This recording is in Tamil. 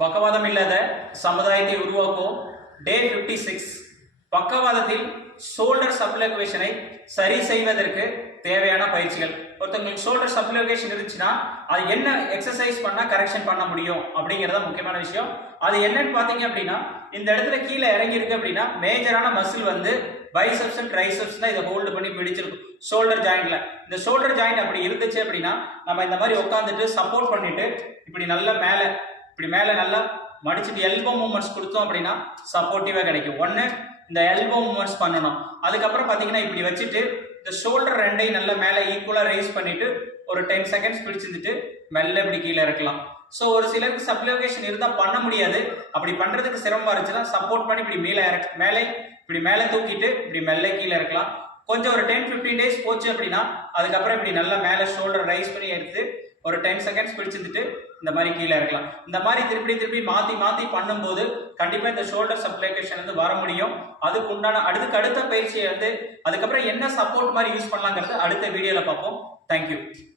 பக்கவாதம் இல்லாத சமுதாயத்தை உருவாக்குவோம். டே ஃபிஃப்டி சிக்ஸ் பக்கவாதத்தில் ஷோல்டர் சப்ளகேஷனை சரி செய்வதற்கு தேவையான பயிற்சிகள். ஒருத்தவங்களுக்கு ஷோல்டர் சப்ளகேஷன் இருந்துச்சுன்னா அது என்ன எக்ஸசைஸ் பண்ணால் கரெக்ஷன் பண்ண முடியும் அப்படிங்கிறத முக்கியமான விஷயம். அது என்னன்னு பார்த்தீங்க அப்படின்னா இந்த இடத்துல கீழே இறங்கி இருக்கு அப்படின்னா மேஜரான மசில் வந்து பைசப்ஸ் அண்ட் ட்ரைசப்ஸ் தான் இதை ஹோல்டு பண்ணி பிடிச்சிருக்கும். ஷோல்டர் ஜாயிண்ட்ல இந்த ஷோல்டர் ஜாயிண்ட் அப்படி இருந்துச்சு அப்படின்னா நம்ம இந்த மாதிரி உட்காந்துட்டு சப்போர்ட் பண்ணிட்டு இப்படி நல்லா மேலே இப்படி மேலே நல்லா மடிச்சுட்டு எல்போ மூமெண்ட்ஸ் கொடுத்தோம் அப்படின்னா சப்போர்ட்டிவாக கிடைக்கும். ஒன்று இந்த எல்போ மூமெண்ட்ஸ் பண்ணணும். அதுக்கப்புறம் பார்த்தீங்கன்னா இப்படி வச்சுட்டு இந்த ஷோல்டர் ரெண்டையும் நல்லா மேலே ஈக்குவலாக ரைஸ் பண்ணிட்டு ஒரு டென் செகண்ட்ஸ் பிடிச்சிருந்துட்டு மெல்ல இப்படி கீழே இறக்கலாம். ஸோ ஒரு சிலருக்கு சப்ளிகேஷன் இருந்தால் பண்ண முடியாது. அப்படி பண்ணுறதுக்கு சிரமமா இருந்துச்சுன்னா சப்போர்ட் பண்ணி இப்படி மேலே இறக்க மேலே இப்படி மேலே தூக்கிட்டு இப்படி மெல்ல கீழே இறக்கலாம். கொஞ்சம் ஒரு டென் ஃபிஃப்டீன் டேஸ் போச்சு அப்படின்னா அதுக்கப்புறம் இப்படி நல்லா மேலே ஷோல்டர் ரைஸ் பண்ணி எடுத்து ஒரு டென் செகண்ட்ஸ் பிடிச்சிருந்துட்டு இந்த மாதிரி கீழே இருக்கலாம் இந்த மாதிரி திருப்பி திருப்பி மாத்தி மாத்தி பண்ணும்போது கண்டிப்பா இந்த ஷோல்டர் சப்ளிகேஷன் வந்து வர முடியும். அதுக்கு உண்டான அடுத்துக்கு அடுத்த பயிற்சியை வந்து அதுக்கப்புறம் என்ன சப்போர்ட் மாதிரி யூஸ் பண்ணலாங்கிறது அடுத்த வீடியோல பார்ப்போம். தேங்க்யூ